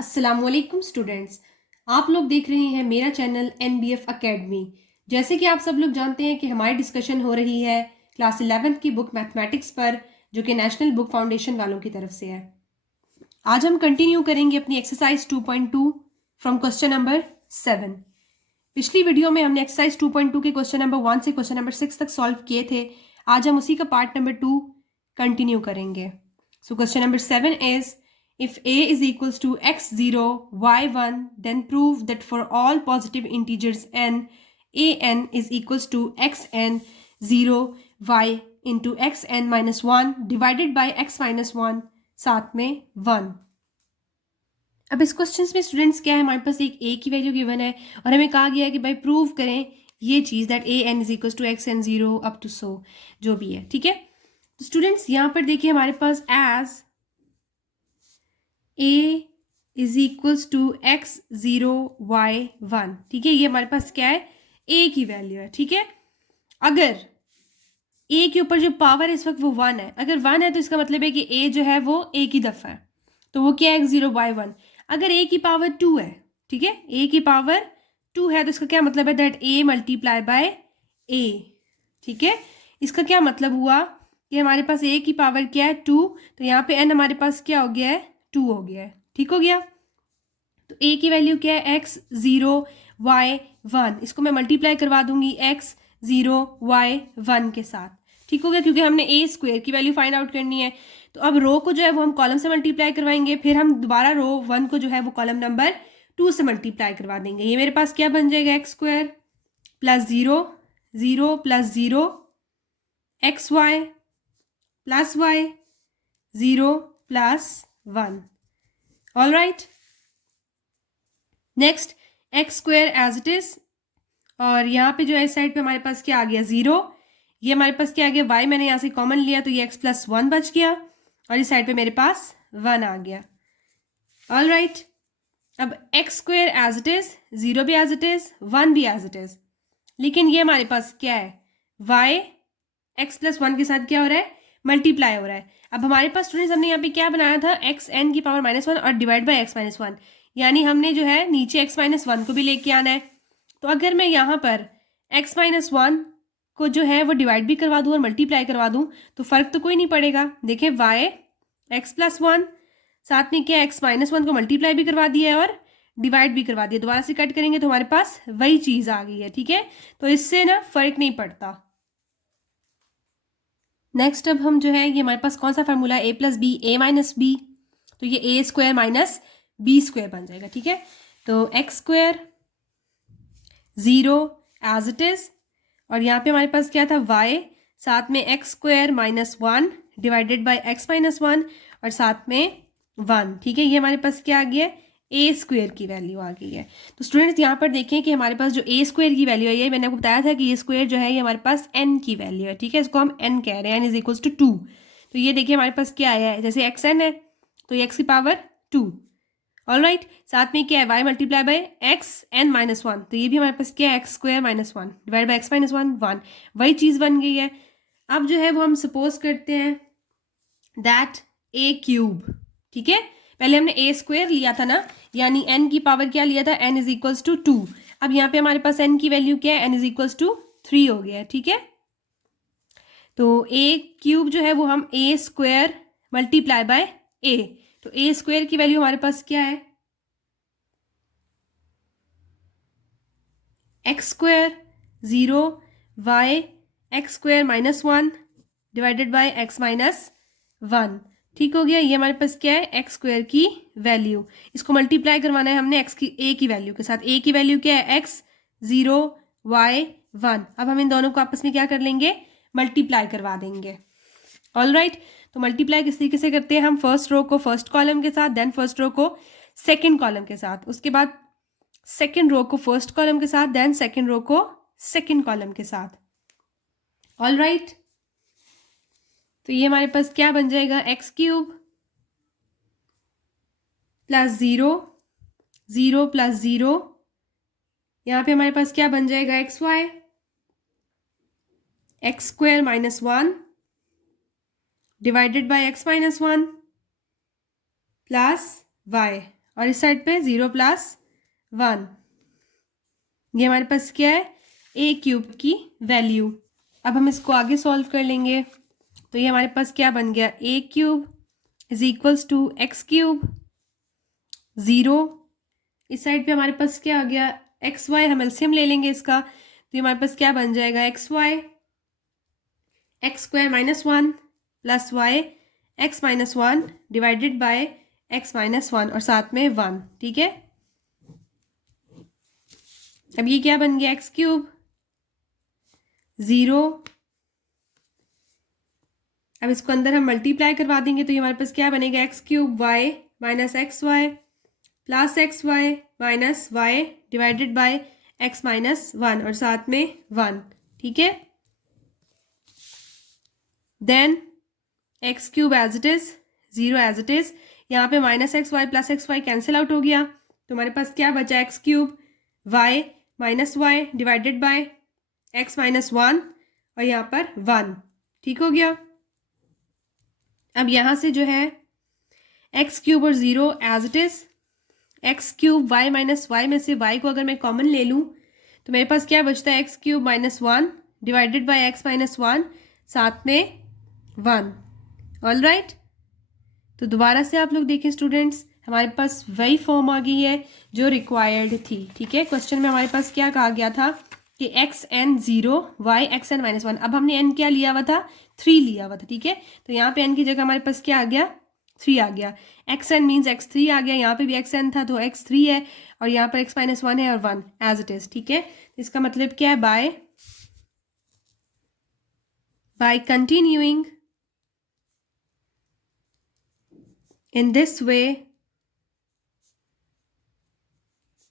अस्सलामुअलैकुम स्टूडेंट्स, आप लोग देख रहे हैं मेरा चैनल NBF अकेडमी। जैसे कि आप सब लोग जानते हैं कि हमारी डिस्कशन हो रही है क्लास 11th की बुक मैथमेटिक्स पर, जो कि नेशनल बुक फाउंडेशन वालों की तरफ से है। आज हम कंटिन्यू करेंगे अपनी एक्सरसाइज 2.2 फ्रॉम क्वेश्चन नंबर 7। पिछली वीडियो में हमने एक्सरसाइज 2.2 के क्वेश्चन नंबर 1 से क्वेश्चन नंबर 6 तक सॉल्व किए थे। आज हम उसी का पार्ट नंबर 2 कंटिन्यू करेंगे। So question number 7 is, if a is equals to x0, y1, then prove that for all positive integers n, an is equals to xn 0 y into xn minus 1 divided by x minus 1 साथ में 1। अब इस question में students क्या है, हमारे पास एक a की वैल्यू गिवन है और हमें कहा गया है कि भाई प्रूव करें ये चीज़ that an is equals to xn 0 up to so जो भी है। ठीक है, तो स्टूडेंट्स यहाँ पर देखिए हमारे पास as a is equals to x0 y1। ठीक है, ये हमारे पास क्या है, a की वैल्यू है। ठीक है, अगर a के ऊपर जो पावर है इस वक्त वो 1 है, अगर 1 है तो इसका मतलब है कि a जो है वो a की दफ़ा है, तो वो क्या है x0 y1। अगर a की पावर 2 है, ठीक है, a की पावर 2 है तो इसका क्या मतलब है, that a multiply by a। ठीक है, इसका क्या मतलब हुआ कि हमारे पास a की पावर क्या है 2, तो यहाँ पे n हमारे पास क्या हो गया है 2 हो गया है। ठीक हो गया, तो a की वैल्यू क्या है x0 y1, इसको मैं मल्टीप्लाई करवा दूंगी x0 y1 के साथ। ठीक हो गया, क्योंकि हमने a स्क्वायर की वैल्यू फाइंड आउट करनी है। तो अब रो को जो है वो हम कॉलम से मल्टीप्लाई करवाएंगे, फिर हम दोबारा रो 1 को जो है वो कॉलम नंबर 2 से मल्टीप्लाई करवा देंगे। ये मेरे पास क्या बन जाएगा, x square plus 0 0 plus 0 x y plus y 0 plus 1। All right, next x square as it is, और यहाँ पे जो है इस साइड पे हमारे पास क्या आ गया 0, ये हमारे पास क्या आ गया y, मैंने यहाँ से कॉमन लिया तो ये x प्लस 1 बच गया और इस साइड पे मेरे पास 1 आ गया। ऑल राइट, अब x square as it is, 0 भी एज इट इज, 1 भी एज इट इज, लेकिन ये हमारे पास क्या है y x प्लस 1 के साथ क्या हो रहा है, मल्टीप्लाई हो रहा है। अब हमारे पास स्टूडेंट्स हमने यहाँ पे क्या बनाया था, एक्स एन की पावर -1 और डिवाइड बाई एक्स माइनस 1, यानी हमने जो है नीचे x माइनस 1 को भी लेके आना है। तो अगर मैं यहाँ पर x माइनस 1 को जो है वो डिवाइड भी करवा दूँ और मल्टीप्लाई करवा दूँ तो फ़र्क तो कोई नहीं पड़ेगा। देखिए y x प्लस 1 साथ में क्या x माइनस 1 को मल्टीप्लाई भी करवा दिया है और डिवाइड भी करवा दिया, दोबारा से कट करेंगे तो हमारे पास वही चीज़ आ गई है। ठीक है, तो इससे ना फ़र्क नहीं पड़ता। नेक्स्ट अब हम जो है ये हमारे पास कौन सा फार्मूला है, a plus b a minus b, तो ये a square minus b square बन जाएगा। ठीक है, तो x square 0 as it is, और यहाँ पे हमारे पास क्या था y साथ में x square minus 1 divided by x minus 1 और साथ में 1। ठीक है, ये हमारे पास क्या आ गया है, a स्क्वायर की वैल्यू आ गई है। तो स्टूडेंट्स यहाँ पर देखें कि हमारे पास जो a स्क्वायर की वैल्यू है, ये मैंने आपको बताया था कि ये स्क्वायर जो है ये हमारे पास n की वैल्यू है। ठीक है, इसको हम n कह रहे हैं, n इज इक्वल्स टू 2। तो ये देखिए हमारे पास क्या आया है, जैसे xn है तो ये x की पावर 2। ऑल राइट, साथ में क्या है y multiply by x n minus 1, तो ये भी हमारे पास क्या है x square minus 1 divide by x minus 1 1, वही चीज़ बन गई है। अब जो है वो हम सपोज करते हैं दैट a क्यूब। ठीक है, पहले हमने a स्क्वायर लिया था ना, यानी n की पावर क्या लिया था, n इज इक्वल्स टू 2। अब यहाँ पे हमारे पास n की वैल्यू क्या है, n इज इक्वल्स टू 3 हो गया है। ठीक है, तो a क्यूब जो है वो हम a square multiply by a, तो a स्क्वायर की वैल्यू हमारे पास क्या है, x square 0 y x square minus 1 divided by x minus 1। ठीक हो गया, ये हमारे पास क्या है एक्स स्क्वायर की वैल्यू, इसको मल्टीप्लाई करवाना है हमने एक्स की a की वैल्यू के साथ। a की वैल्यू क्या है x 0 y 1। अब हम इन दोनों को आपस में क्या कर लेंगे, मल्टीप्लाई करवा देंगे। ऑल राइट, तो मल्टीप्लाई किस तरीके से करते हैं हम, फर्स्ट रो को फर्स्ट कॉलम के साथ, देन फर्स्ट रो को सेकेंड कॉलम के साथ, उसके बाद सेकेंड रो को फर्स्ट कॉलम के साथ, देन सेकेंड रो को सेकेंड कॉलम के साथ। ऑल राइट, तो ये हमारे पास क्या बन जाएगा, एक्स क्यूब प्लस 0 0 प्लस 0, यहाँ पे हमारे पास क्या बन जाएगा x y x square minus 1 divided by x minus 1 plus y. और इस साइड पे 0 + 1, ये हमारे पास क्या है, ए क्यूब की वैल्यू। अब हम इसको आगे सॉल्व कर लेंगे, तो ये हमारे पास क्या बन गया, a cube is equals to x cube 0, इस साइड पे हमारे पास क्या आ गया, एक्स वाई, हम एलसीएम ले लेंगे इसका, तो ये हमारे पास क्या बन जाएगा, x y x square -1 + y x -1 divided by x -1 और साथ में 1, ठीक है। अब ये क्या बन गया, एक्स क्यूब 0, अब इसको अंदर हम मल्टीप्लाई करवा देंगे, तो ये हमारे पास क्या बनेगा, x cube y -x y + x y -y divided by x -1 और साथ में 1, ठीक है। Then x cube as it is, 0 as it is, यहाँ पे -x y + x y cancel out हो गया, तो हमारे पास क्या बचा, x cube y -y divided by x -1 और यहाँ पर 1, ठीक हो गया। अब यहाँ से जो है एक्स क्यूब और 0 as it is, x cube y -y में से वाई को अगर मैं कॉमन ले लूँ तो मेरे पास क्या बचता है, x cube -1 divided by x -1 साथ में 1, ऑल राइट। तो दोबारा से आप लोग देखें स्टूडेंट्स, हमारे पास वही फॉर्म आ गई है जो रिक्वायर्ड थी, ठीक है। क्वेश्चन में हमारे पास क्या कहा गया था कि x n 0 y x n -1, अब हमने एन क्या लिया हुआ था, 3 लिया हुआ था, ठीक है। तो यहाँ पे एन की जगह हमारे पास क्या आ गया, 3 आ गया, एक्स एन मीन्स x3 आ गया, यहाँ पे भी एक्स एन था तो x3 है और यहाँ पर x -1 है और 1 एज इट इज, ठीक है। इसका मतलब क्या है, by continuing in this way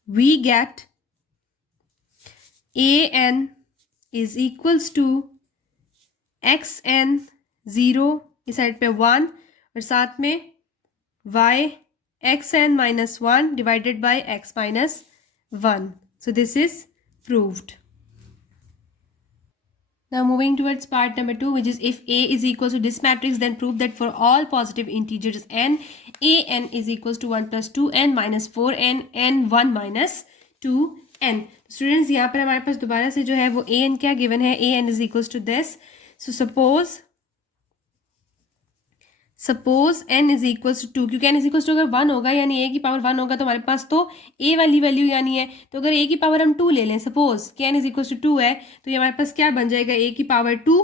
we get an is equals to xn 0, इस साइड पे 1 और साथ में y xn -1 divided by x -1, so this is proved. Now moving towards part number 2, which is if A is equals to this matrix, then prove that for all positive integers n, an is equals to 1 + 2n - 4n n 1 - 2n. Students, यहाँ पर हमारे पास दोबारा से जो है वो an क्या given है, an is equals to this. So suppose n is equals to 2, क्योंकि n is equals to अगर 1 होगा यानी a की पावर 1 होगा तो हमारे पास तो a वाली वैल्यू यानी है, तो अगर a की पावर हम 2 ले लें, सपोज कि n is equals to 2 है, तो ये हमारे पास क्या बन जाएगा, a की पावर 2,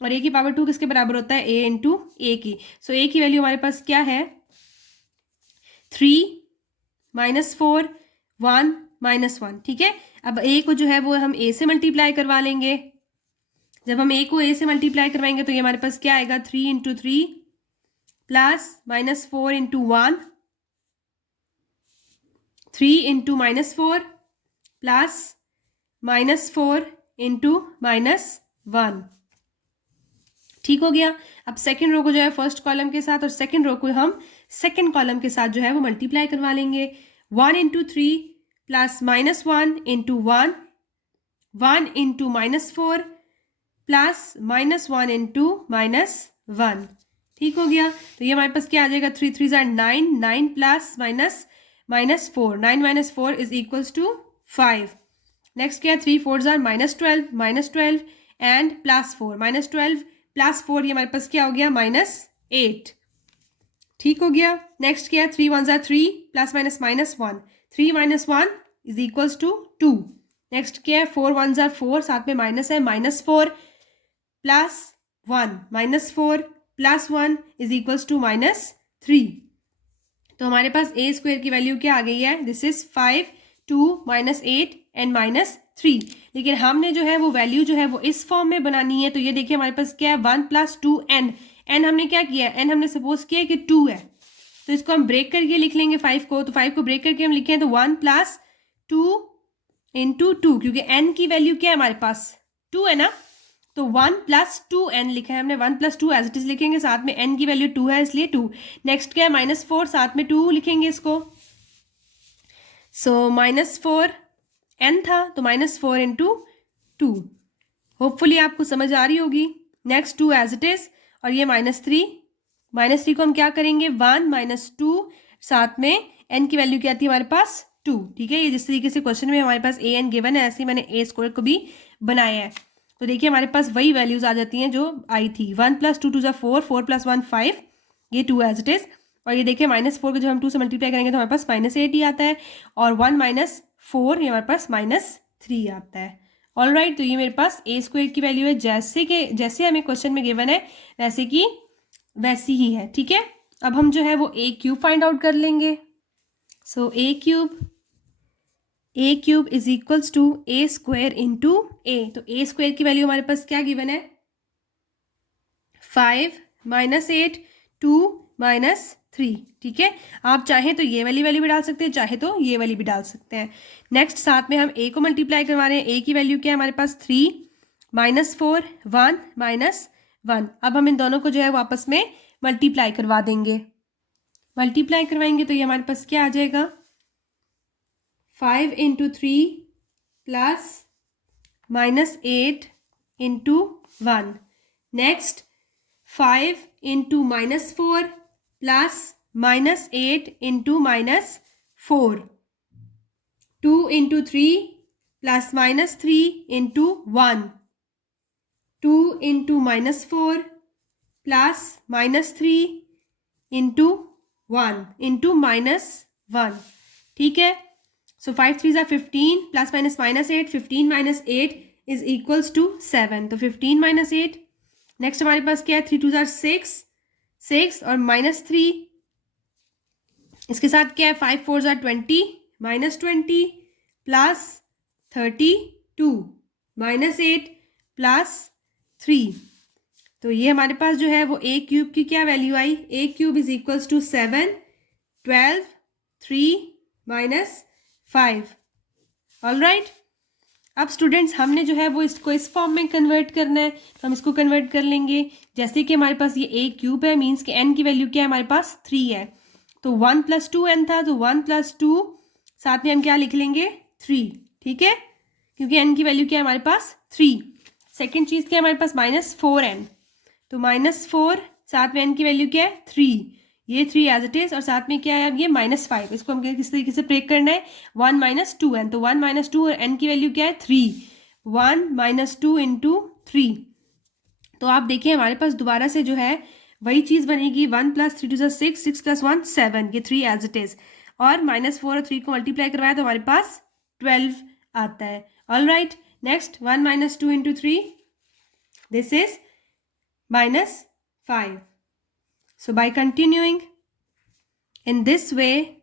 और a की पावर 2 किसके बराबर होता है, a इंटू a की। सो a की वैल्यू हमारे पास क्या है, 3 -4 1 -1, ठीक है। अब a को जो है वो हम a से मल्टीप्लाई करवा लेंगे, जब हम a को a से मल्टीप्लाई करवाएंगे तो ये हमारे पास क्या आएगा, 3 × 3 प्लस -4 × 1, 3 × -4 प्लस -4 × -1, ठीक हो गया। अब सेकेंड रो को जो है फर्स्ट कॉलम के साथ और सेकेंड रो को हम सेकेंड कॉलम के साथ जो है वो मल्टीप्लाई करवा लेंगे, 1 × 3 प्लस -1 × 1 1 × -4 प्लस -1 × -1, ठीक हो गया। तो ये हमारे पास क्या आ जाएगा, 3 3 = 9, 9 plus -4, 9 - 4 is equals to 5। Next क्या है, 3 4 = -12 एंड +4, -12 +4 ये हमारे पास क्या हो गया, -8, ठीक हो गया। नेक्स्ट क्या है, 3 1 = 3 plus -1, 3 - 1 is equals to 2। Next क्या है, 4 1 = 4, साथ में माइनस है, -4 plus 1 -4 plus 1 is equals to -3। तो हमारे पास a स्क्वायर की वैल्यू क्या आ गई है, दिस इज 5 2 -8 एंड -3। लेकिन हमने जो है वो वैल्यू जो है वो इस फॉर्म में बनानी है, तो ये देखिए हमारे पास क्या है, 1 + 2n, n हमने क्या किया है, n हमने सपोज किया कि 2 है, तो इसको हम ब्रेक करके लिख लेंगे 5 को, तो 5 को ब्रेक करके हम लिखें तो 1 + 2 × 2, क्योंकि n की वैल्यू क्या है हमारे पास, 2 है ना, तो 1 + 2n लिखा है हमने, 1 + 2 एज इट इज लिखेंगे, साथ में n की वैल्यू 2 है इसलिए 2। नेक्स्ट क्या है, -4, साथ में 2 लिखेंगे इसको, सो -4 n था तो -4 × 2, होपफुली आपको समझ आ रही होगी। नेक्स्ट 2 एज इट इज, और ये -3 को हम क्या करेंगे, 1 - 2 साथ में एन की वैल्यू क्या आती है हमारे पास 2, ठीक है। ये जिस तरीके से क्वेश्चन में हमारे पास ए एन गिवन है, ऐसे ही मैंने ए स्क्वायर को भी बनाया है। तो देखिए हमारे पास वही वैल्यूज आ जाती हैं जो आई थी। 1 + 2 = 4, 4 + 1 5, ये 2 एज इट इज। और ये देखिए -4 को जब हम 2 से मल्टीप्लाई करेंगे तो हमारे पास -8 ही आता है, और 1 - 4 ये हमारे पास -3 आता है। ऑल राइट, तो ये मेरे पास ए स्क्वायर की वैल्यू है, जैसे हमें क्वेश्चन में गिवन है वैसी ही है, ठीक है। अब हम जो है वो ए क्यूब फाइंड आउट कर लेंगे। So a cube is equals to a square into a. तो ए स्क्वायर की वैल्यू हमारे पास क्या गिवन है, 5 - 8 2 - 3, ठीक है। आप चाहें तो ये वाली वैल्यू भी डाल सकते हैं, चाहे तो ये वाली भी डाल सकते हैं। नेक्स्ट साथ में हम ए को मल्टीप्लाई करवा रहे हैं। ए की वैल्यू क्या है हमारे पास 3 - 4 1 - 1। अब हम इन दोनों को जो है वो आपस में मल्टीप्लाई करवा देंगे। मल्टीप्लाई करवाएंगे तो ये हमारे पास क्या आ जाएगा, 5 × 3 plus -8 × 1। Next 5 × -4 plus -8 × -4। 2 × 3 plus -3 × 1। 2 × -4 plus -3 × 1 × -1, ठीक है। So 5 3 = 15 plus minus -8, 15 - 8 is equals to 7। तो 15 - 8। नेक्स्ट हमारे पास क्या है, 3 2 = 6 और -3। इसके साथ क्या है, 5 4 = 20 -20 प्लस 32 -8 प्लस 3। तो ये हमारे पास जो है वो ए क्यूब की क्या वैल्यू आई, a cube is equals to 7 12 3 - 5। All right, अब स्टूडेंट्स हमने जो है वो इसको इस फॉर्म में कन्वर्ट करना है, तो हम इसको कन्वर्ट कर लेंगे। जैसे कि हमारे पास ये ए क्यूब है, मीन्स कि एन की वैल्यू क्या है हमारे पास 3 है, तो 1 + 2n था, तो 1 + 2 साथ में हम क्या लिख लेंगे 3, ठीक है, क्योंकि एन की वैल्यू क्या है हमारे पास 3। सेकेंड चीज़ क्या है हमारे पास -4n, तो -4 साथ में एन की वैल्यू क्या है 3, ये 3 एज इट इज, और साथ में क्या है अब ये -5। इसको हम किस तरीके से ब्रेक करना है, 1 - 2n, तो 1 - 2 और n की वैल्यू क्या है 3, 1 - 2 × 3। तो आप देखिए हमारे पास दोबारा से जो है वही चीज़ बनेगी, 1 + 3 2 = 6, 6 + 1 7, ये 3 एज इट इज, और -4 और 3 को मल्टीप्लाई करवाया तो हमारे पास 12 आता है। All right, next 1 - 2 × 3, this is -5. So by continuing in this way,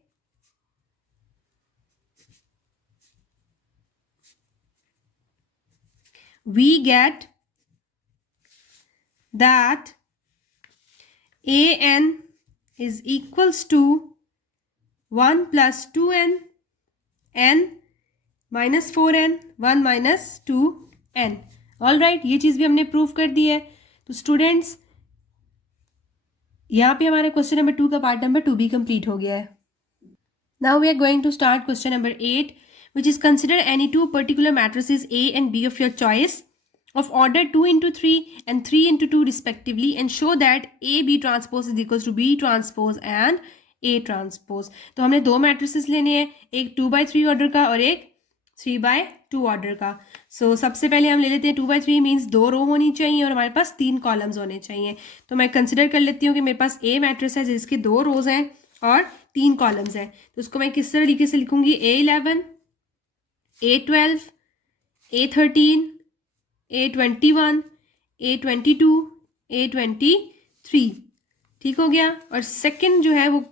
we get that an is equals to 1 + 2n, n - 4n, 1 - 2n. All right, ये चीज़ भी हमने प्रूव कर दी है। तो स्टूडेंट्स यहाँ पे हमारा क्वेश्चन नंबर 2 का पार्ट नंबर 2 भी कंप्लीट हो गया है। Now we are going to start question number 8, which is consider any two particular matrices A and B of your choice of order 2 × 3 and 3 × 2 respectively, and show that AB transpose is equals to B transpose and A transpose. तो हमने दो matrices लेने हैं, एक 2/3 order का और एक 3/2 order का। सो सबसे पहले हम ले लेते हैं 2/3, मीन्स 2 रो होनी चाहिए और हमारे पास 3 कॉलम्स होने चाहिए। तो मैं कंसिडर कर लेती हूँ कि मेरे पास ए मैट्रिक्स है जिसके 2 रोज हैं और 3 कॉलम्स हैं। तो उसको मैं किस तरीके से लिखूंगी, A11 A12 A13 A21 A22 A23, ठीक हो गया। और सेकंड जो है वो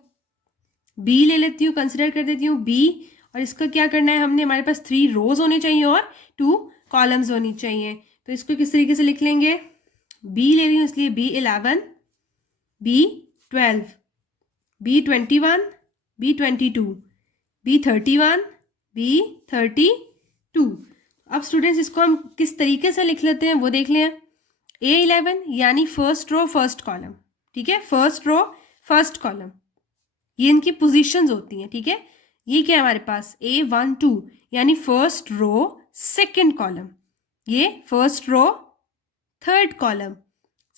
बी ले लेती हूँ, कंसिडर कर देती हूँ बी, और इसका क्या करना है, हमने हमारे पास 3 रोज होने चाहिए और 2 कॉलम्स होनी चाहिए। तो इसको किस तरीके से लिख लेंगे, बी ले रही हूँ इसलिए B11 B12 B21 B22 B31 B32। अब स्टूडेंट्स इसको हम किस तरीके से लिख लेते हैं वो देख लें। A11 यानी फर्स्ट रो फर्स्ट कॉलम, ठीक है, फर्स्ट रो फर्स्ट कॉलम, ये इनकी पोजीशंस होती हैं, ठीक है। ये क्या है हमारे पास A12 यानी फर्स्ट रो सेकंड कॉलम, ये first row third column,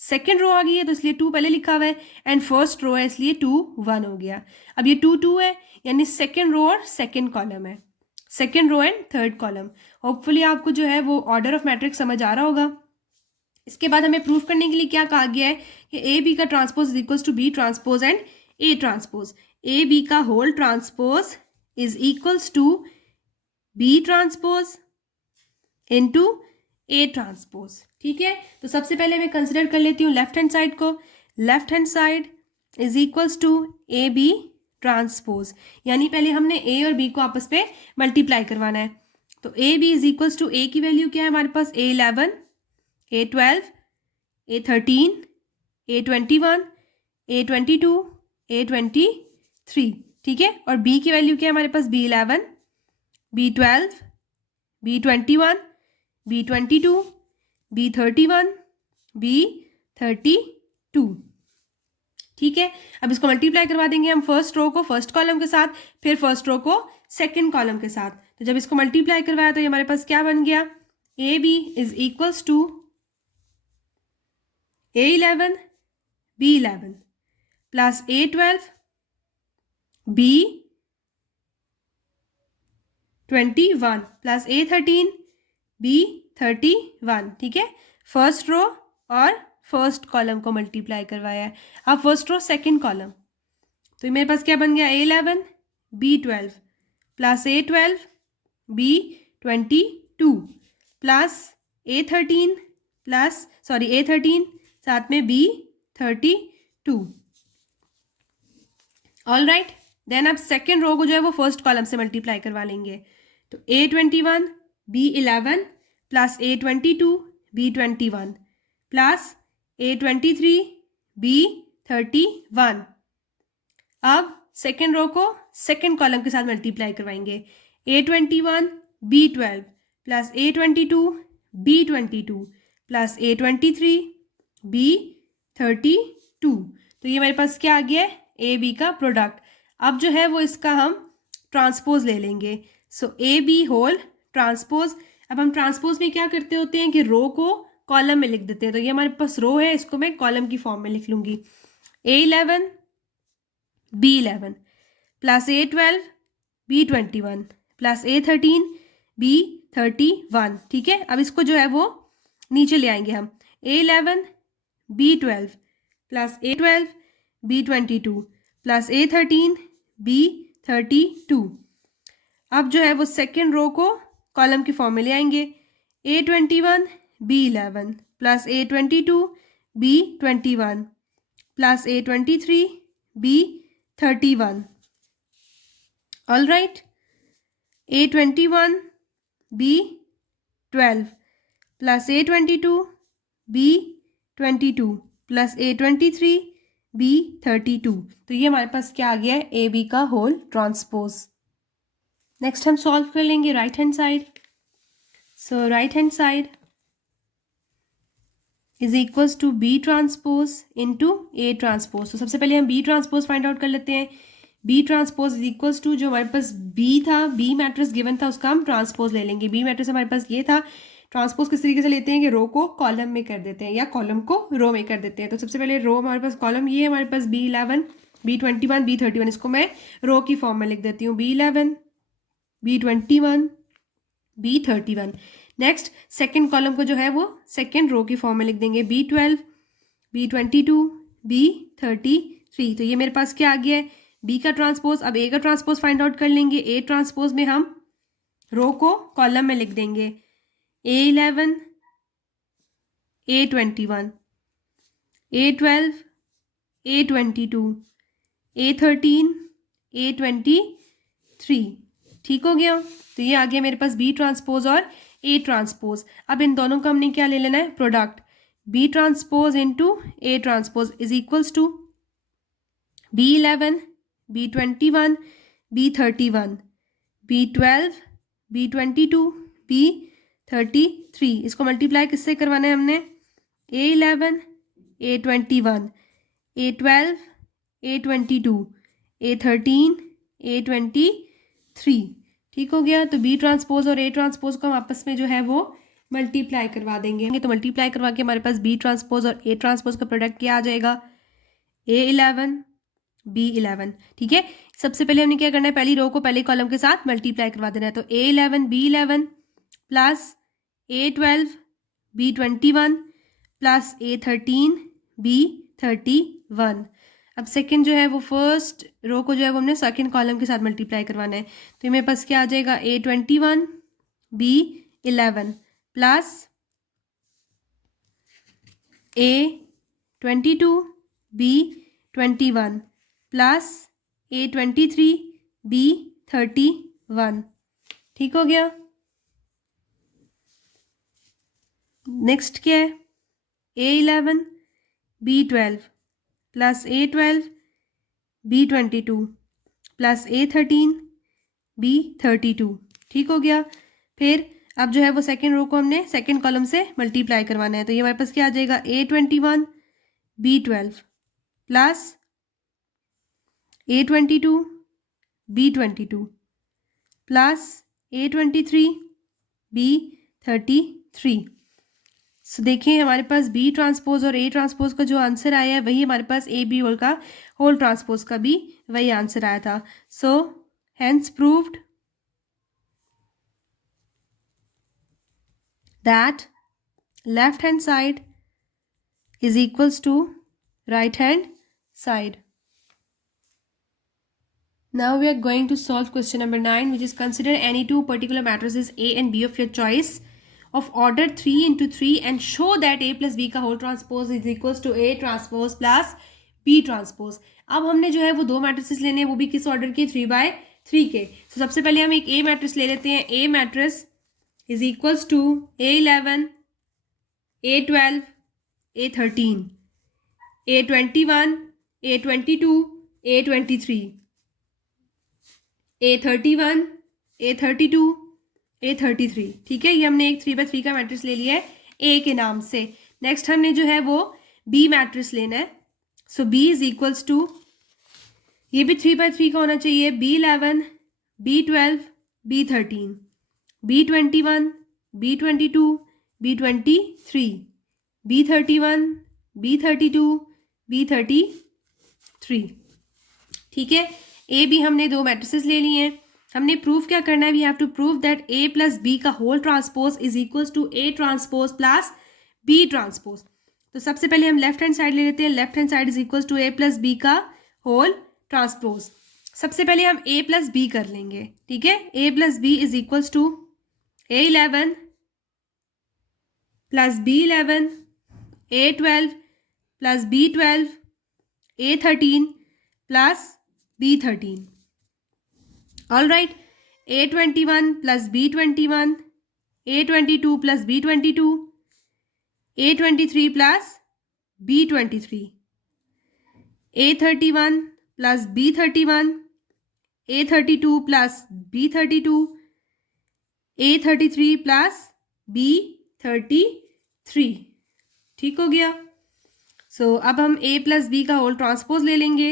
second row आ गई है तो इसलिए 2 पहले लिखा हुआ है, एंड फर्स्ट रो है इसलिए 2 1 हो गया। अब ये 2 2 है, यानी सेकेंड रो और सेकेंड कॉलम है, second row and third column. Hopefully आपको जो है वो ऑर्डर ऑफ मैट्रिक्स समझ आ रहा होगा। इसके बाद हमें प्रूफ करने के लिए क्या कहा गया है कि ए बी का transpose is equals to B transpose and a transpose. A B का whole transpose is equals to B transpose into A transpose. ठीक है, तो सबसे पहले मैं कंसिडर कर लेती हूँ लेफ्ट हैंड साइड को। Left hand side is equals to A B transpose, यानी पहले हमने ए और बी को आपस में मल्टीप्लाई करवाना है। तो a B is equals to a की वैल्यू क्या है हमारे पास, A11, A12, A13, A21, A22, A23। ठीक है, और B की वैल्यू क्या है हमारे पास, B11, B12, B21, B22, B31, B32। ठीक है, अब इसको मल्टीप्लाई करवा देंगे हम फर्स्ट रो को फर्स्ट कॉलम के साथ, फिर फर्स्ट रो को सेकंड कॉलम के साथ। तो जब इसको मल्टीप्लाई करवाया तो ये हमारे पास क्या बन गया, A B is equals to A11, B11 plus A12, B21 plus A13, B31। ठीक है, फर्स्ट रो और फर्स्ट कॉलम को मल्टीप्लाई करवाया है। अब फर्स्ट रो सेकंड कॉलम, तो मेरे पास क्या बन गया, A11, B12 plus A12, B22 plus A13 A13 साथ में B32। ऑल राइट, देन अब सेकेंड रो को जो है वो फर्स्ट कॉलम से मल्टीप्लाई करवा लेंगे। तो A21, B11 plus A22, B21 plus A23, B31। अब सेकेंड रो को सेकेंड कॉलम के साथ मल्टीप्लाई करवाएंगे। A21, B12 plus A22, B22 plus A23, B32। तो ये मेरे पास क्या आ गया है, ए बी का प्रोडक्ट। अब जो है वो इसका हम ट्रांसपोज ले लेंगे। सो ए बी होल ट्रांसपोज। अब हम ट्रांसपोज में क्या करते होते हैं कि रो को कॉलम में लिख देते हैं। तो ये हमारे पास रो है, इसको मैं कॉलम की फॉर्म में लिख लूंगी। A11, B11 plus A12, B21 plus A13, B31। ठीक है, अब इसको जो है वो नीचे ले आएंगे हम। A11, B12 plus A12, B22 plus A13, B32। अब जो है वो सेकेंड रो को कॉलम की फॉर्म में ले आएंगे। A21, B11 plus A22, B21 plus A23, B31। All right, A21, B12 plus A22, B22 plus A23, B32। तो ये हमारे पास क्या आ गया है, ए बी का होल ट्रांसपोज। नेक्स्ट हम सॉल्व कर लेंगे right hand side. So right hand side is equals to B transpose into A transpose. तो सबसे पहले हम बी ट्रांसपोज फाइंड आउट कर लेते हैं। B transpose is equals to, जो हमारे पास बी था, बी मैट्रिक्स गिवन था, उसका हम ट्रांसपोज ले लेंगे। बी मैट्रिक्स हमारे पास ये था। ट्रांसपोज किस तरीके से लेते हैं कि रो को कॉलम में कर देते हैं या कॉलम को रो में कर देते हैं। तो सबसे पहले रो हमारे पास कॉलम ये है हमारे पास B11, B21, B31। इसको मैं रो की फॉर्म में लिख देती हूँ, B11, B21, B31। Next second column को जो है वो सेकेंड रो की फॉर्म में लिख देंगे, B12, B22, B33। तो ये मेरे पास क्या आ गया है, बी का ट्रांसपोज। अब ए का ट्रांसपोज फाइंड आउट कर लेंगे। ए ट्रांसपोज में हम रो को कॉलम में लिख देंगे, A11, A21, A12, A22, A13, A23। ठीक हो गया, तो ये आ गया मेरे पास बी ट्रांसपोज और ए ट्रांसपोज। अब इन दोनों का हमने क्या ले लेना है, product. B transpose into A transpose is equals to B11, B21, B31, B12, B22, B33। इसको मल्टीप्लाई किससे करवाना है हमने, A11, A21, A12, A22, A13, A23। ठीक हो गया, तो बी ट्रांसपोज और ए ट्रांसपोज को हम आपस में जो है वो मल्टीप्लाई करवा देंगे। तो मल्टीप्लाई करवा के हमारे पास बी ट्रांसपोज और ए ट्रांसपोज का प्रोडक्ट क्या आ जाएगा, A11 B11। ठीक है, सबसे पहले हमने क्या करना है, पहली रो को पहले कॉलम के साथ मल्टीप्लाई करवा देना है। तो A11 B11 plus A12 B21 plus A13 B31। अब सेकंड जो है वो फर्स्ट रो को जो है वो हमने सेकंड कॉलम के साथ मल्टीप्लाई करवाना है। तो मेरे पास क्या आ जाएगा, A21 B11 plus A22 B21 plus A23 B31। ठीक हो गया। नेक्स्ट क्या है, A11 B12 plus A12 B22 plus A13 B32। ठीक हो गया। फिर अब जो है वो सेकेंड रो को हमने सेकेंड कॉलम से मल्टीप्लाई करवाना है। तो ये हमारे पास क्या आ जाएगा, A21 B12 plus A22 B22 plus A23 B33। सो देखिए हमारे पास बी ट्रांसपोज और ए ट्रांसपोज का जो आंसर आया है वही हमारे पास ए बी होल का होल ट्रांसपोज का भी वही आंसर आया था। So hence proved that left hand side is equals to right hand side. Now we are going to solve question number 9, which is consider any two particular matrices A and B of your choice of order 3 into 3 and show that A plus B का whole transpose is equals to A transpose plus B transpose। अब हमने जो है वो दो matrices लेने हैं, वो भी किस ऑर्डर के, 3/3 के। तो सबसे पहले हम एक A मैट्रिक्स ले लेते हैं। A matrix is equals to A11 A12 A13 A21 A22 A23 A31 A32 A33। ठीक है, ये हमने एक 3/3 का मैट्रिक्स ले लिया है ए के नाम से। नेक्स्ट हमने जो है वो बी मैट्रिक्स लेना है। सो बी इज इक्वल्स टू, ये भी 3/3 का होना चाहिए, B11 B12 B13 B21 B22 B23 B31 B32 B33। ठीक है, ए बी हमने दो मैट्रिसेस ले लिए हैं। हमने प्रूफ क्या करना है, we have to prove that a plus B का whole transpose is equals to a transpose plus b transpose. तो सबसे पहले हम लेफ्ट हैंड साइड ले लेते हैं। Left hand side is equals to A plus B का होल ट्रांसपोज। सबसे पहले हम ए प्लस बी कर लेंगे। ठीक है, a plus b is equals to A11 plus B11 A12 plus B12 A13 plus B13। All right, A21 plus B21 A22 plus B22 A23 plus B23 A31 plus B31 A32 plus B32 A33 plus B33। ठीक हो गया। सो अब हम A plus B का whole transpose ले लेंगे।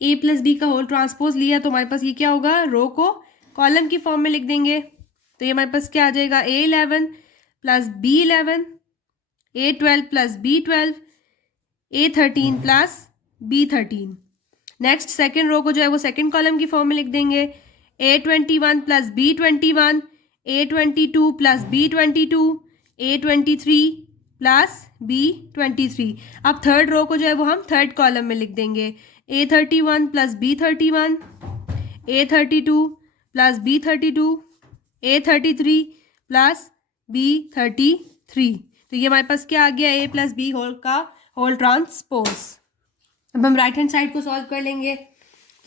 A plus B का होल ट्रांसपोज लिया तो हमारे पास ये क्या होगा, रो को कॉलम की फॉर्म में लिख देंगे। तो ये हमारे पास क्या आ जाएगा, A11 plus B11 A12 plus B12 A13 plus B13। Next second row को जो है वो सेकेंड कॉलम की फॉर्म में लिख देंगे। A21 plus B21 A22 plus B22 A23 plus B23। अब थर्ड रो को जो है वो हम थर्ड कॉलम में लिख देंगे। A31 plus B31 A32 plus B32 A33 plus B33। तो ये हमारे पास क्या आ गया, A प्लस बी होल का होल ट्रांसपोज। अब हम राइट हैंड साइड को सॉल्व कर लेंगे।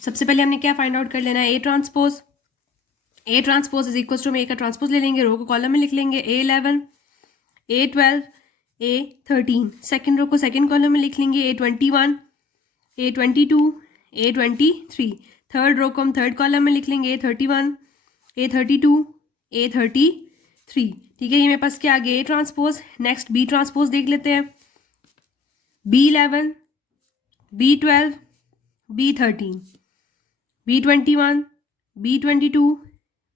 सबसे पहले हमने क्या फाइंड आउट कर लेना है, A transpose. A transpose is equal to, हम A का ट्रांसपोज ले लेंगे, रो को कॉलम में लिख लेंगे। A11 A12 A13। Second row को सेकेंड कॉलम में लिख लेंगे। A21 A22 A23। Third row को हम थर्ड कॉलम में लिख लेंगे। A31 A32 A33। ठीक है, ये मेरे पास क्या आ गया, A transpose. Next B transpose देख लेते हैं। B11 B12 B13 B21 B22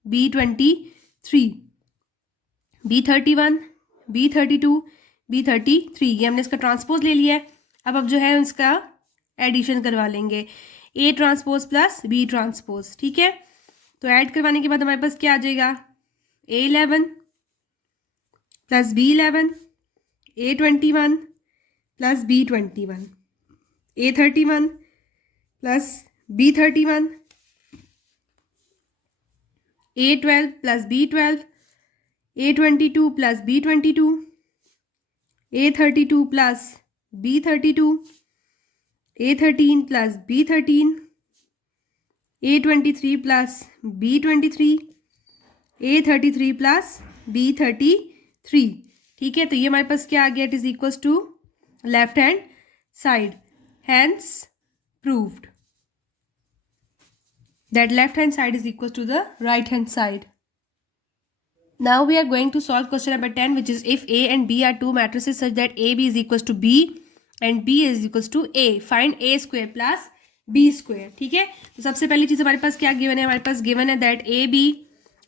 B23। B31, B32, B33, ये हमने इसका ट्रांसपोज ले लिया है। अब जो है इसका एडिशन करवा लेंगे, A transpose plus B transpose, ठीक है। तो ऐड करवाने के बाद हमारे पास क्या आ जाएगा, A11 plus B11, A21 plus B21, A31 plus B31, A12 plus B12, A22 plus B22, A32 plus B32, A13 plus B13, A23 plus B23, A33 plus B33, ठीक है। तो ये हमारे पास क्या आ गया, it is equals to left hand side, hence proved that left hand side is equal to the right hand side. Now we are going to solve question number 10, which is if A and B are two matrices such that AB is equals to B and B is equals to A, find A square plus B square, ठीक है। तो सबसे पहली चीज हमारे पास क्या given है, हमारे पास गिवन है that AB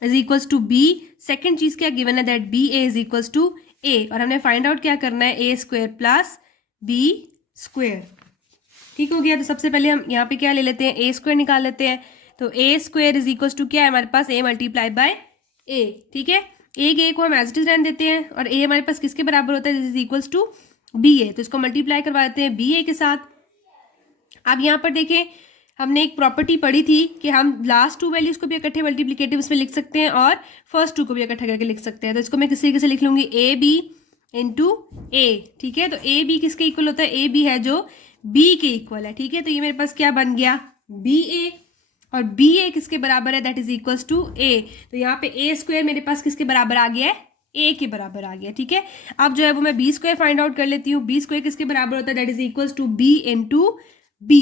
is equals to B। Second चीज क्या गिवन है, that BA is equals to A, और हमने फाइंड आउट क्या करना है, A square plus B square, ठीक हो गया। तो सबसे पहले हम यहाँ पे क्या ले लेते हैं, A स्क्वायर निकाल लेते हैं। तो A square is equal to क्या है हमारे पास, A मल्टीप्लाई बाय A, ठीक है। A को हम एज इट इज रहने देते हैं, और A हमारे पास किसके बराबर होता है, this is equals to BA, तो इसको मल्टीप्लाई करवा देते हैं BA के साथ। अब यहाँ पर देखें, हमने एक प्रॉपर्टी पढ़ी थी कि हम लास्ट टू वैल्यूज को भी इकट्ठे मल्टीप्लिकेटिव्स में लिख सकते हैं और फर्स्ट टू को भी इकट्ठा करके लिख सकते हैं। तो इसको मैं किस तरीके से लिख लूंगी, AB इंटू A, ठीक है। तो AB किसके इक्वल होता है, AB है जो B के इक्वल है, ठीक है। तो ये मेरे पास क्या बन गया, BA, और BA किसके बराबर है, that is equals to A। तो यहाँ पे A स्क्वायर मेरे पास किसके बराबर आ गया है, A के बराबर आ गया, ठीक है। अब जो है वो मैं B स्क्वायर फाइंड आउट कर लेती हूँ। B स्क्वायर किसके बराबर होता है, that is equals to B into B,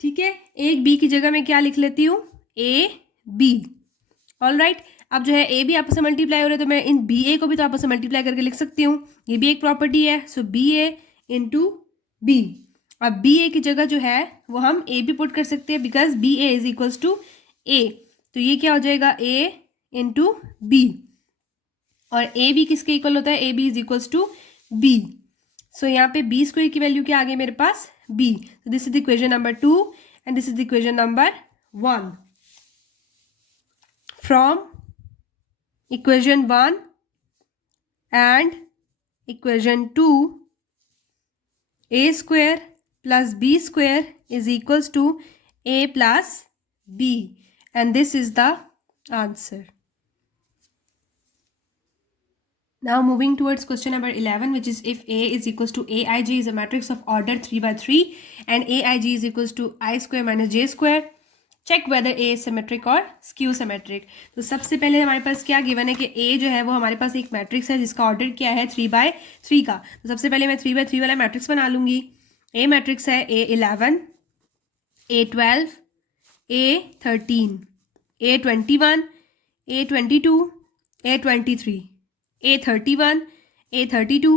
ठीक है। एक B की जगह मैं क्या लिख लेती हूँ, AB, ऑल राइट। अब जो है A भी आपस में मल्टीप्लाई हो रहा है, तो मैं इन BA को भी तो आपस में मल्टीप्लाई करके लिख सकती हूँ, ये भी एक प्रॉपर्टी है। सो BA इंटू B, अब BA की जगह जो है वो हम A भी पुट कर सकते हैं, because BA is equals to A। तो ये क्या हो जाएगा, A इंटू B, और A भी किसके इक्वल होता है, AB is equals to B। So यहाँ पे B स्क्वायर की वैल्यू क्या आ गई मेरे पास, B। So this is the equation number 2 and this is the equation number 1. From equation 1 and equation 2, A square plus B square is equals to A plus B, and this is the answer. Now moving towards question number 11, which is if A is equals to Aij is a matrix of order 3 by 3 and Aij is equals to I square minus J square, check whether A is symmetric or skew symmetric. तो सबसे पहले हमारे पास क्या given है कि A जो है वो हमारे पास एक मैट्रिक्स है जिसका ऑर्डर क्या है 3 by 3 का। तो सबसे पहले मैं 3 by 3 वाला मैट्रिक्स बना लूंगी। A मैट्रिक्स है A11, A12, A13, A21, A22, A23, A31, A32,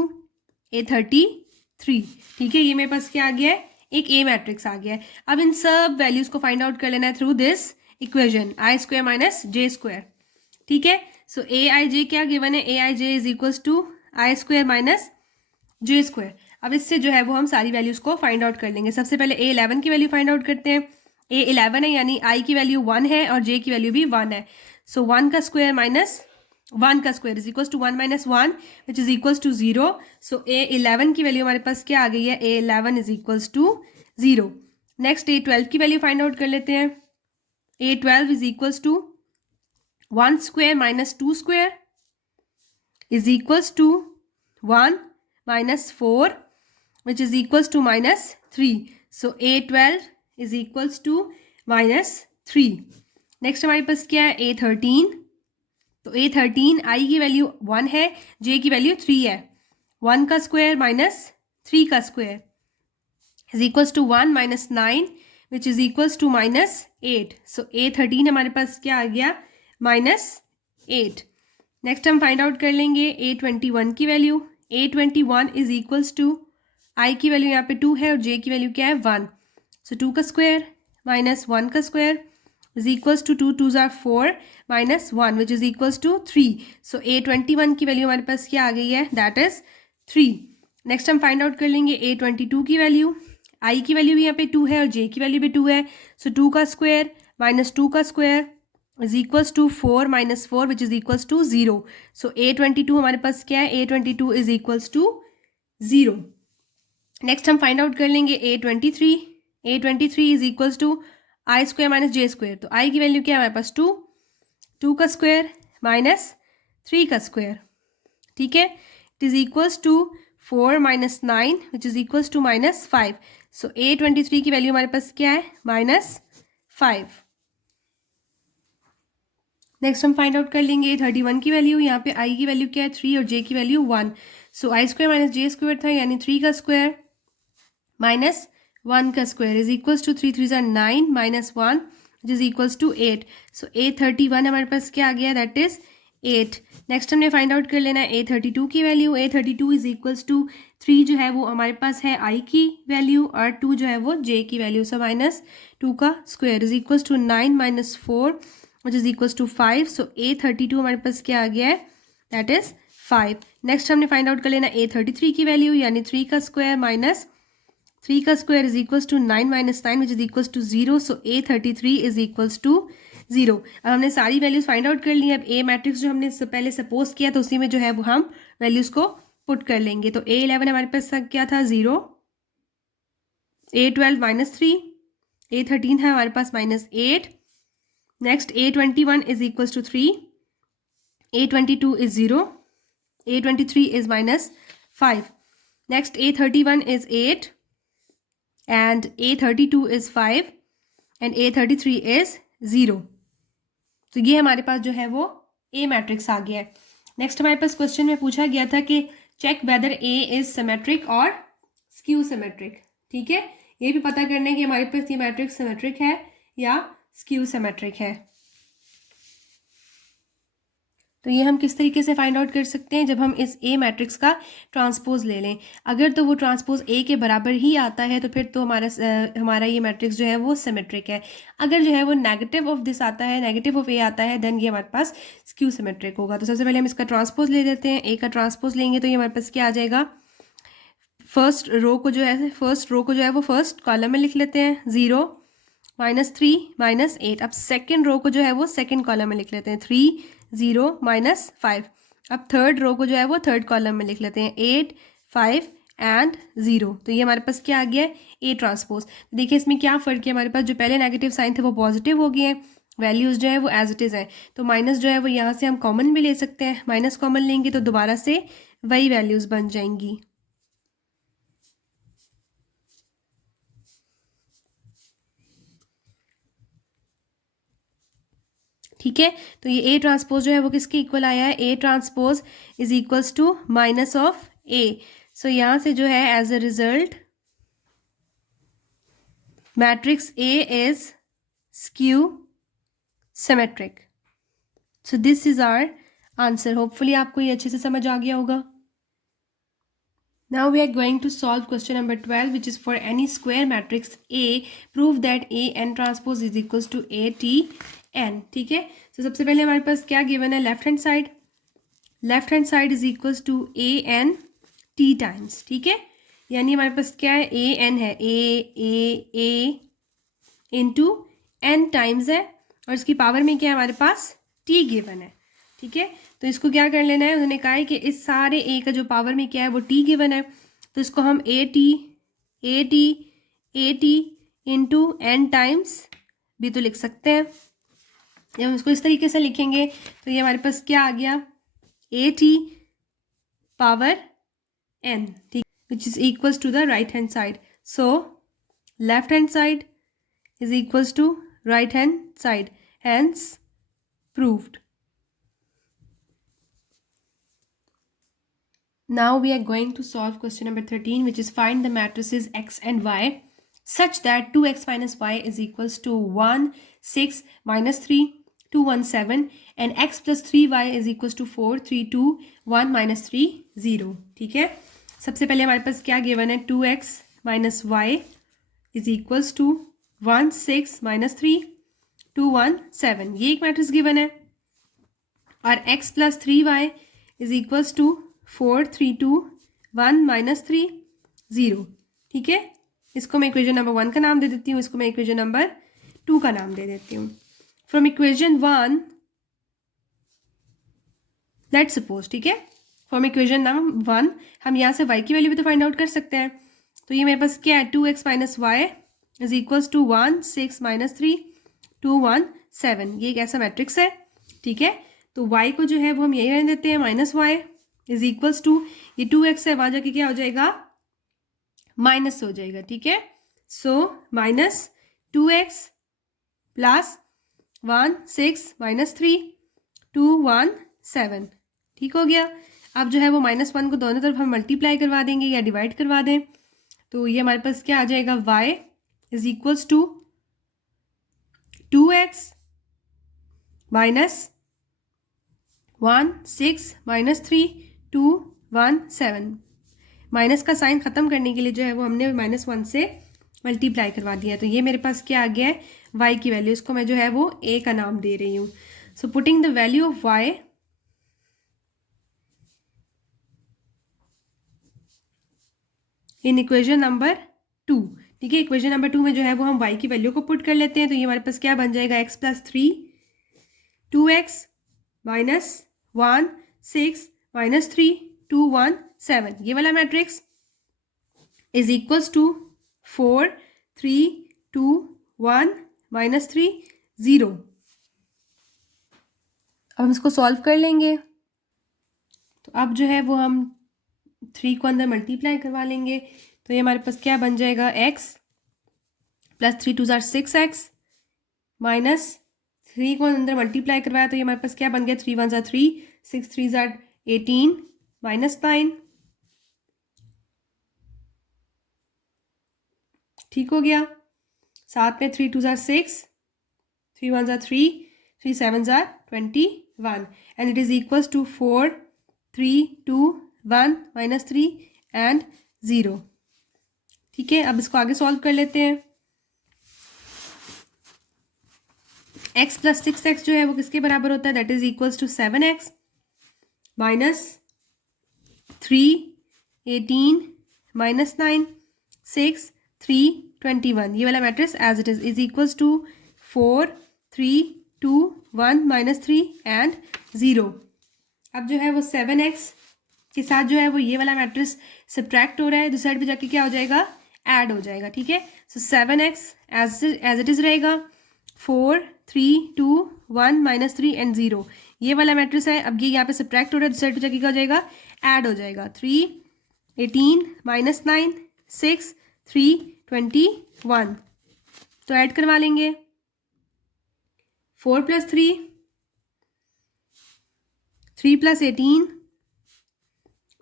A33, ठीक है। ये मेरे पास क्या आ गया है, एक A मैट्रिक्स आ गया है। अब इन सब वैल्यूज को फाइंड आउट कर लेना है through this equation I square minus J square, ठीक है। सो Aij क्या गिवन है, Aij is equals to I square minus J square. अब इससे जो है वो हम सारी वैल्यूज को फाइंड आउट कर लेंगे। सबसे पहले A11 की वैल्यू फाइंड आउट करते हैं। A11 है यानी I की वैल्यू 1 है और J की वैल्यू भी 1 है। सो 1 का स्क्वायर माइनस 1 का square is equals to 1 minus 1 which is equals to 0। So A11 की वैल्यू हमारे पास क्या आ गई है, A11 is equals to 0। Next A12 की वैल्यू फाइंड आउट कर लेते हैं। A12 is equals to 1 square minus 2 square is equals to 1 minus 4 which is equals to minus 3. So A12 is equals to minus 3. Next हमारे पास क्या है, A13। तो A13 I की वैल्यू 1 है, J की वैल्यू 3 है। 1 का स्क्वायर माइनस 3 का square is equals to 1 minus 9 which is equals to minus 8। So A13 हमारे पास क्या आ गया, माइनस 8। नेक्स्ट हम फाइंड आउट कर लेंगे A21 की value. A21 is equals to I की वैल्यू यहाँ पे 2 है और J की वैल्यू क्या है 1। सो 2 का स्क्वायर माइनस 1 का square is equals to 2 2s are 4 minus 1 which is equals to 3. So A21 की वैल्यू हमारे पास क्या आ गई है, दैट इज 3. नेक्स्ट हम फाइंड आउट कर लेंगे A22 की वैल्यू. I की वैल्यू भी यहाँ पे 2 है और J की वैल्यू भी 2 है. सो 2 का स्क्वायर माइनस 2 का square is equals to 4 minus 4 which is equals to 0. So A22 हमारे पास क्या है, A22 is equals to 0. Next हम फाइंड आउट कर लेंगे A23. A23 is equals to i square minus j square. तो आई की वैल्यू क्या है हमारे पास 2, 2 का स्क्वायर माइनस 3 का स्क्वायर. ठीक है, it is equals to 4 minus 9 which is equals to minus 5. So A23 की वैल्यू हमारे पास क्या है, माइनस 5. नेक्स्ट हम फाइंड आउट कर लेंगे A31 की वैल्यू. यहाँ पे आई की वैल्यू क्या है 3 और जे की value 1. So i square minus j square था यानी 3 का स्क्वायर माइनस 1 का square is equals to 3 3 9 minus 1 which is equals to 8. So A31 हमारे पास क्या आ गया, दैट इज 8. नेक्स्ट हमने फाइंड आउट कर लेना है A32 की value. A32 is equals to 3 जो है वो हमारे पास है आई की वैल्यू और 2 जो है वो जे की वैल्यू. सो माइनस 2 का square is equals to 9 minus 4 which is equals to 5. So A32 हमारे पास क्या आ गया है, दैट इज 5. नेक्स्ट हमने फाइंड आउट कर लेना A33 की वैल्यू यानी 3 का स्क्वायर माइनस 3 का square is equals to 9 minus 9 which is equals to 0. So A33 is equals to 0. अब हमने सारी वैल्यूज फाइंड आउट कर ली है. अब ए मैट्रिक्स जो हमने पहले सपोज किया तो उसी में जो है वो हम वैल्यूज को पुट कर लेंगे. तो A11 हमारे पास क्या था 0, A12 माइनस 3, A13 है हमारे पास minus 8. Next A21 is equals to 3, A22 is 0, A23 is minus 5. Next A31 is 8 and A32 is 5 and A33 is 0. तो ये हमारे पास जो है वो A मैट्रिक्स आ गया है. नेक्स्ट हमारे पास क्वेश्चन में पूछा गया था कि check whether A is symmetric और स्क्यू सिमेट्रिक. ठीक है, ये भी पता करना है कि हमारे पास ये मैट्रिक्स सिमेट्रिक है या स्क्यू सिमेट्रिक है. तो ये हम किस तरीके से फाइंड आउट कर सकते हैं, जब हम इस ए मैट्रिक्स का ट्रांसपोज ले लें. अगर तो वो ट्रांसपोज ए के बराबर ही आता है तो फिर तो हमारा ये मैट्रिक्स जो है वो सिमेट्रिक है. अगर जो है वो नेगेटिव ऑफ दिस आता है, नेगेटिव ऑफ ए आता है, देन ये हमारे पास स्क्यू सिमेट्रिक होगा. तो सबसे पहले हम इसका ट्रांसपोज ले लेते हैं. ए का ट्रांसपोज लेंगे तो ये हमारे पास क्या आ जाएगा, फर्स्ट रो को जो है वो फर्स्ट कॉलम में लिख लेते हैं, 0 माइनस 3 माइनस 8. अब सेकेंड रो को जो है वो सेकेंड कॉलम में लिख लेते हैं, 3 0 माइनस 5. अब थर्ड रो को जो है वो थर्ड कॉलम में लिख लेते हैं, 8 5 एंड 0. तो ये हमारे पास क्या आ गया है, ए ट्रांसपोज. देखिए इसमें क्या फ़र्क है, हमारे पास जो पहले नेगेटिव साइन थे वो पॉजिटिव हो गए हैं, वैल्यूज़ जो है वो एज इट इज़ हैं. तो माइनस जो है वो यहाँ से हम कॉमन भी ले सकते हैं, माइनस कॉमन लेंगे तो दोबारा से वही वैल्यूज़ बन जाएंगी. ठीक है, तो ये ए ट्रांसपोज जो है वो किसके इक्वल आया है, a transpose is equals to minus of a. So यहाँ से जो है as a result matrix a is skew symmetric. So this is our answer. Hopefully आपको ये अच्छे से समझ आ गया होगा. Now we are going to solve question number 12 which is for any square matrix A. Prove that A n transpose is equals to A T n. ठीक है, तो सबसे पहले हमारे पास क्या गिवन है, left hand side is equals to A n T times. ठीक है, यानी हमारे पास क्या है, A n है, A इंटू n टाइम्स है और इसकी पावर में क्या है हमारे पास T गिवन है. ठीक है, तो इसको क्या कर लेना है, उन्होंने कहा है कि इस सारे ए का जो पावर में क्या है वो टी गिवन है, तो इसको हम A T into n times भी तो लिख सकते हैं. जब हम इसको इस तरीके से लिखेंगे तो ये हमारे पास क्या आ गया, ए टी पावर एन. ठीक, which is equals to the right hand side. So left hand side is equals to right hand side, hence proved. Now we are going to solve question number 13 which is find the matrices x and y such that 2x minus y is equals to 1 6 minus 3 2 1 7 and x plus 3y is equals to 4 3 2 1 minus 3 0. ठीक है, सबसे पहले हमारे पास क्या given है, 2x minus y is equals to 1 6 minus 3 2 1 7, ये एक मैट्रिक्स गिवन है। और x plus 3y is equals to 4 3 2 1 minus 3 0, ठीक है। इसको मैं इक्वेशन नंबर 1 का नाम दे देती हूँ, इसको मैं इक्वेशन नंबर 2 का नाम दे देती हूँ। फ्रॉम इक्वेशन 1 लेट्स सपोज, ठीक है, फ्रॉम इक्वेशन नंबर 1 हम यहाँ से y की वैल्यू भी तो फाइंड आउट कर सकते हैं। तो ये मेरे पास क्या है, 2x minus y is equals to 1 6 minus 3 2 1 7, ये एक ऐसा मैट्रिक्स है, ठीक है। तो y को जो है वो हम यही रहने देते हैं, minus y is equals to, ये 2x है, वहाँ जाके क्या हो जाएगा, माइनस हो जाएगा, ठीक है। So minus 2x plus 1 6 minus 3 2 1 7, ठीक हो गया। अब जो है वो -1 को दोनों तरफ हम मल्टीप्लाई करवा देंगे या डिवाइड करवा दें, तो ये हमारे पास क्या आ जाएगा, y is equals to 2x minus 1 6 minus 3 2 1 7, minus का साइन ख़त्म करने के लिए जो है वो हमने -1 से मल्टीप्लाई करवा दिया। तो ये मेरे पास क्या आ गया है, y की वैल्यू, इसको मैं जो है वो a का नाम दे रही हूँ। So putting the value of y in equation number 2, ठीक है। इक्वेशन नंबर 2 में जो है वो हम y की वैल्यू को पुट कर लेते हैं। तो ये हमारे पास क्या बन जाएगा, x plus 3 2x minus 1 6 minus 3 2 1 7, ये वाला matrix is equals to 4 3 2 1 minus 3 0। अब हम इसको सॉल्व कर लेंगे। तो अब जो है वो हम 3 को अंदर मल्टीप्लाई करवा लेंगे। तो ये हमारे पास क्या बन जाएगा, x प्लस 3 2 6x माइनस 3 को अंदर मल्टीप्लाई करवाया, तो ये हमारे पास क्या बन गया, 3 1 3 6 3 18 माइनस 9, ठीक हो गया। साथ में 3 2 6 3 1 3 3 7 21 and it is equals to 4 3 2 1 minus 3 and 0, ठीक है। अब इसको आगे सॉल्व कर लेते हैं। x प्लस 6x जो है वो किसके बराबर होता है, that is equals to 7x minus 3 18 minus 9 6 3 21, ये वाला matrix as it is equals to 4 3 2 1 minus 3 and 0। अब जो है वो 7x के साथ जो है वो ये वाला मैट्रिक्स सब्ट्रैक्ट हो रहा है, दूसरी साइड पे जाके क्या हो जाएगा, ऐड हो जाएगा, ठीक है। सो 7x एज इट इज रहेगा, 4 3 2 1 माइनस 3 एंड 0, ये वाला मैट्रिक्स है। अब ये यहाँ पे सब्ट्रैक्ट हो रहा है, दूसरी साइड पे जाके क्या हो जाएगा, ऐड हो जाएगा, 3 18 माइनस 9 6 3 21, तो ऐड करवा लेंगे। 4 प्लस 3 3 प्लस 18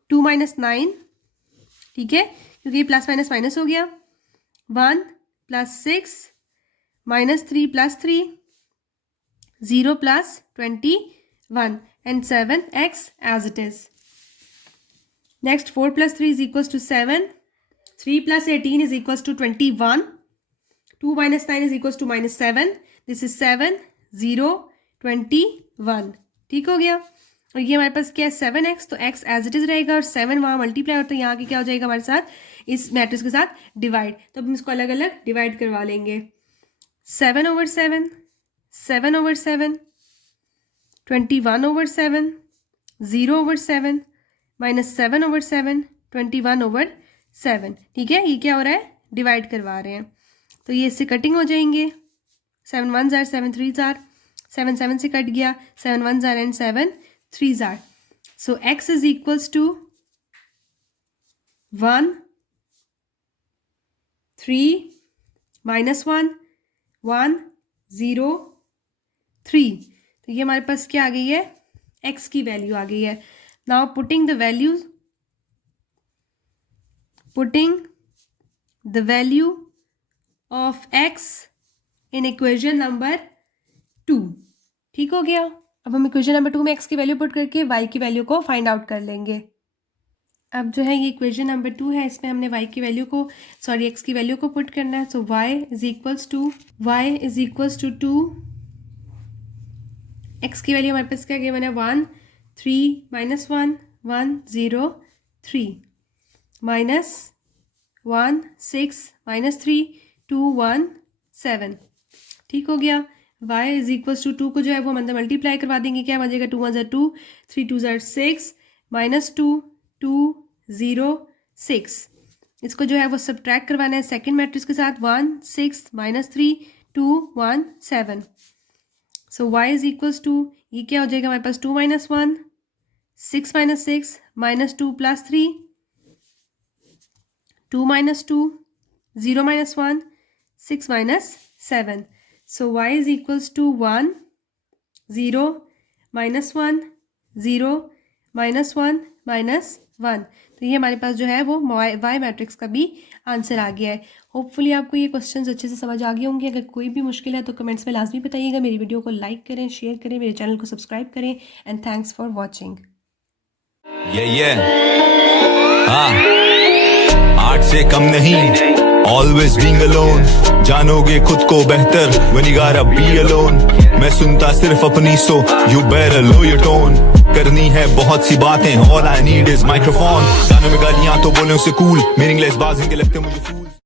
2 माइनस 9, ठीक है, क्योंकि ये प्लस माइनस माइनस हो गया। 1 plus 6 minus 3 plus 3 0 plus 21 and 7x as it is. Next 4 plus 3 is equals to 7, 3 plus 18 is equals to 21, 2 minus 9 is equals to minus 7, this is 7 0 21, ठीक हो गया। और ये हमारे पास क्या है, 7x, तो x एज इट इज रहेगा और 7 वहाँ मल्टीप्लाई और तो यहाँ की क्या हो जाएगा हमारे साथ, इस मैट्रिक्स के साथ डिवाइड। तो अब हम इसको अलग अलग डिवाइड करवा लेंगे। 7/7 7/7 21/7 0/7 माइनस 7/7 21/7, ठीक है। ये क्या हो रहा है, डिवाइड करवा रहे हैं, तो ये इससे कटिंग हो जाएंगे। 7 1 7 3 7 7 से कट गया, 7 1 and 7 3 so x is equals to 1 3 -1 1 0 3, तो ये हमारे पास क्या आ गई है, x की वैल्यू आ गई है। Now putting the value of x in equation number 2, ठीक हो गया। अब हम इक्वेशन नंबर 2 में x की वैल्यू पुट करके y की वैल्यू को फाइंड आउट कर लेंगे। अब जो है ये इक्वेशन नंबर 2 है, इसमें हमने y की वैल्यू को x की वैल्यू को पुट करना है। So y is equals to 2 x की वैल्यू हमारे पास क्या गिवन है 1 3 -1 1 0 3 -1 6 -3 2 1 7 ठीक हो गया। y इज इक्वल्स टू 2 को जो है वो हम अंदर मल्टीप्लाई करवा देंगे, क्या बन जाएगा 2 1 2 3 2 6 -2 2 0 6। इसको जो है वो सब्ट्रैक्ट करवाना है सेकंड मैट्रिक्स के साथ 1 6 -3 2 1 7। So y is equals to ये क्या हो जाएगा हमारे पास 2 -1 6 -6 -2 + 3 2 -2 0 -1 6 -7। So y is equals to 1 0 -1 0 -1 -1। तो ये हमारे पास जो है वो y मैट्रिक्स का भी आंसर आ गया है। होपफुली आपको ये क्वेश्चंस अच्छे से समझ आ गए होंगे। अगर कोई भी मुश्किल है तो कमेंट्स में लाजमी बताइएगा। मेरी वीडियो को लाइक करें, शेयर करें, मेरे चैनल को सब्सक्राइब करें and thanks for watching. Art से कम नहीं, ऑलवेज बीइंग अलोन, जानोगे खुद को बेहतर when you gotta be alone। मैं सुनता सिर्फ अपनी सो you better lower your tone। करनी है बहुत सी बातें, all I need is microphone। गानों में गालियां तो बोले उसे कूल, मीनिंगलेस बात जिनके लगते मुझे फूल।